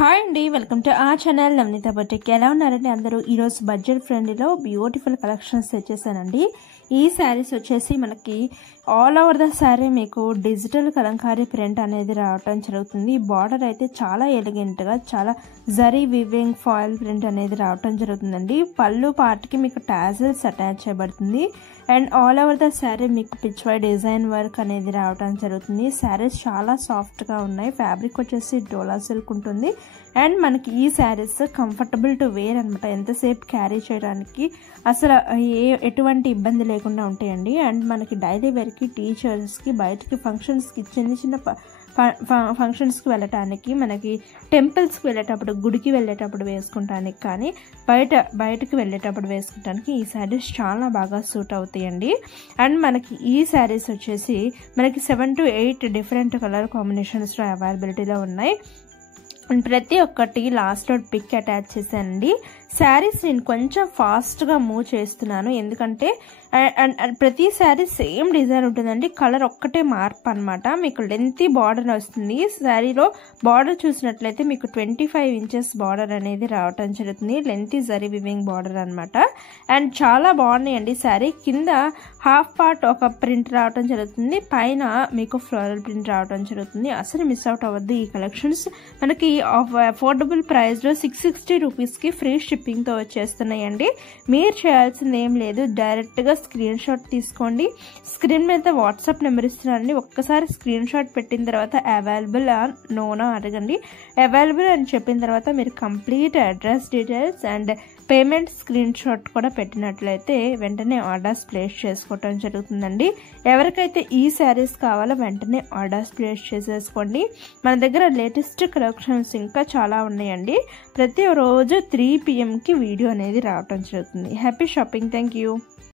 Hi అండి, welcome to ఆ channel నవనీత boutique. ఎలా ఉన్నారండి అందరూ? ఈరోజు బడ్జెట్ ఫ్రెండ్లీలో బ్యూటిఫుల్ కలెక్షన్స్ తెచ్చేసానండి. ఈ శారీస్ వచ్చేసి మనకి ఆల్ ఓవర్ ద శారీ మీకు డిజిటల్ కలంకారీ ప్రింట్ అనేది రావటం జరుగుతుంది. బార్డర్ అయితే చాలా ఎలిగెంట్గా చాలా జరీ వివింగ్ ఫాయిల్ ప్రింట్ అనేది రావటం జరుగుతుందండి. పళ్ళు పార్ట్కి మీకు టాజిల్స్ అటాచ్ చేయబడుతుంది and all over the sari మీకు పిచ్ వై డిజైన్ వర్క్ అనేది రావటం జరుగుతుంది. శారీస్ చాలా సాఫ్ట్గా ఉన్నాయి. ఫ్యాబ్రిక్ వచ్చేసి డోలా సిల్క్ ఉంటుంది అండ్ మనకి ఈ శారీస్ కంఫర్టబుల్ టు వేర్ అనమాట. ఎంతసేపు క్యారీ చేయడానికి అసలు ఎటువంటి ఇబ్బంది లేకుండా ఉంటాయండి. అండ్ మనకి డైలీ వేర్కి, టీచర్స్కి, బయటకి ఫంక్షన్స్కి, చిన్న చిన్న ఫంక్షన్స్కి వెళ్ళటానికి, మనకి టెంపుల్స్కి వెళ్ళేటప్పుడు, గుడికి వెళ్ళేటప్పుడు వేసుకుంటానికి, కానీ బయటకు వెళ్ళేటప్పుడు వేసుకుంటానికి ఈ శారీస్ చాలా బాగా సూట్ అవుతాయండి. అండ్ మనకి ఈ శారీస్ వచ్చేసి మనకి 7 to 8 డిఫరెంట్ కలర్ కాంబినేషన్స్లో అవైలబిలిటీలో ఉన్నాయి. అండ్ ప్రతి ఒక్కటి లాస్ట్లో పిక్ అటాచ్ చేశానండి. శారీస్ నేను కొంచెం ఫాస్ట్గా మూవ్ చేస్తున్నాను, ఎందుకంటే ప్రతి శారీ సేమ్ డిజైన్ ఉంటుందండి. కలర్ ఒక్కటే మార్పు అనమాట. మీకు లెంతీ బార్డర్ వస్తుంది. శారీలో బార్డర్ చూసినట్లయితే మీకు 25 ఇంచెస్ బార్డర్ అనేది రావటం జరుగుతుంది. లెంతీ జరీ వివింగ్ బార్డర్ అనమాట. అండ్ చాలా బాగున్నాయండి. శారీ కింద హాఫ్ పార్ట్ ఒక ప్రింట్ రావటం జరుగుతుంది, పైన మీకు ఫ్లోరల్ ప్రింట్ రావటం జరుగుతుంది. అసలు మిస్ అవుట్ అవ్వద్దు. ఈ కలెక్షన్స్ మనకి అఫోర్డబుల్ ప్రైస్లో 660 రూపీస్కి ఫ్రీ షిప్పింగ్తో వచ్చేస్తున్నాయండి. మీరు చేయాల్సింది ఏం లేదు, డైరెక్ట్గా స్క్రీన్ షాట్ తీసుకోండి. స్క్రీన్ మీద వాట్సాప్ నెంబర్ ఇస్తున్నారండి. ఒక్కసారి స్క్రీన్ షాట్ పెట్టిన తర్వాత అవైలబుల్ నోనా అడగండి. అవైలబుల్ అని చెప్పిన తర్వాత మీరు complete address details and payment screen shot కూడా పెట్టినట్లయితే వెంటనే ఆర్డర్స్ ప్లేస్ చేసుకోవటం జరుగుతుందండి. ఎవరికైతే ఈ శారీస్ కావాలో వెంటనే ఆర్డర్స్ ప్లేస్ చేసేసుకోండి. మన దగ్గర లేటెస్ట్ కలెక్షన్స్ ఇంకా చాలా ఉన్నాయండి. ప్రతిరోజు 3 PM వీడియో అనేది రావటం జరుగుతుంది. Happy shopping. Thank you.